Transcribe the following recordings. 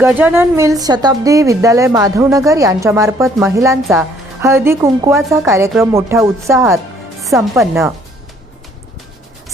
Gajanan mills शताब्दी विद्यालय माधवनगर यांच्यामार्फत महिलांचा हळदी कुंकवाचा कार्यक्रम मोठ्या उत्साहात संपन्न.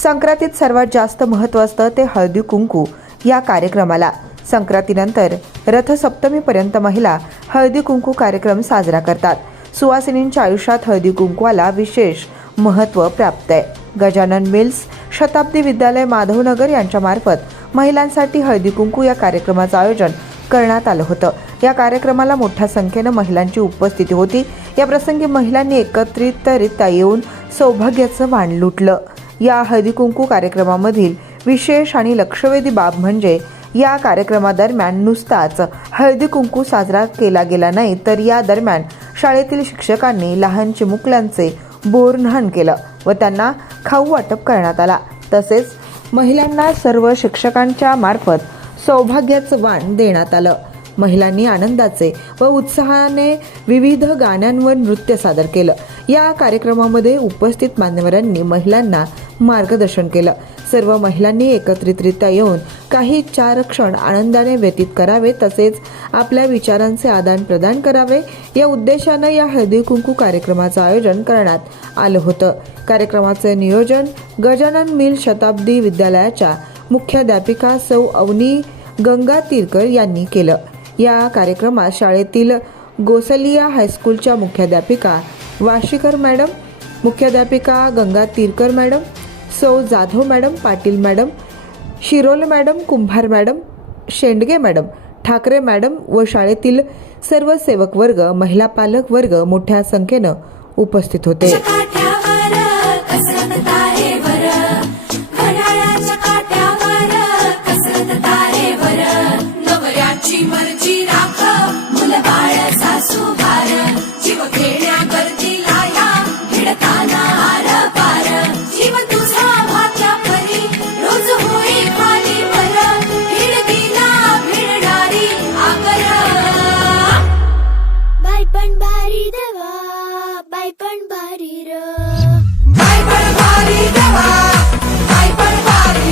संक्रांतीत सर्वात जास्त महत्त्व असतं ते हळदी कुंकू या कार्यक्रमाला. संक्रांतीनंतर रथसप्तमीपर्यंत महिला हळदी कुंकू कार्यक्रम साजरा करतात. सुवासिनींच्या आयुष्यात हळदी कुंकवाला विशेष महत्त्व प्राप्त आहे. गजानन मिल्स शताब्दी विद्यालय माधवनगर यांच्यामार्फत महिलांसाठी हळदी कुंकू या कार्यक्रमाचं आयोजन करण्यात आलं होतं. या कार्यक्रमाला मोठ्या संख्येनं महिलांची उपस्थिती होती. या प्रसंगी महिलांनी एकत्रितरित्या येऊन सौभाग्याचं वाण लुटलं. या हळदीकुंकू कार्यक्रमामधील विशेष आणि लक्षवेधी बाब म्हणजे या कार्यक्रमादरम्यान नुसताच हळदी कुंकू साजरा केला गेला नाही तर या दरम्यान शाळेतील शिक्षकांनी लहान चिमुकल्यांचे बोरनहन केलं व त्यांना खाऊ वाटप करण्यात आला. तसेच महिलांना सर्व शिक्षकांच्या मार्फत सौभाग्याचं वाण देण्यात आलं. महिलांनी आनंदाचे व उत्साहाने विविध गाण्यांवर नृत्य सादर केलं. या कार्यक्रमामध्ये उपस्थित मान्यवरांनी महिलांना मार्गदर्शन केलं. सर्व महिलांनी एकत्रितरित्या येऊन काही चार क्षण आनंदाने व्यतीत करावे तसेच आपल्या विचारांचे आदान प्रदान करावे या उद्देशानं या हळदी कुंकू कार्यक्रमाचं आयोजन करण्यात आलं होतं. कार्यक्रमाचे नियोजन गजानन मिल शताब्दी विद्यालयाच्या मुख्याध्यापिका सौ अवनी गंगा तिरकर यांनी केलं. या कार्यक्रमात शाळेतील गोसलिया हायस्कूलच्या मुख्याध्यापिका वाशीकर मॅडम मुख्याध्यापिका गंगा तिरकर मॅडम सौ Jadhav madam Patil madam Shirol madam Kumbhar madam Shendge madam Thackeray madam व शाळेतील सर्व सेवक वर्ग महिला पालक वर्ग मोठ्या संख्येनं उपस्थित होते.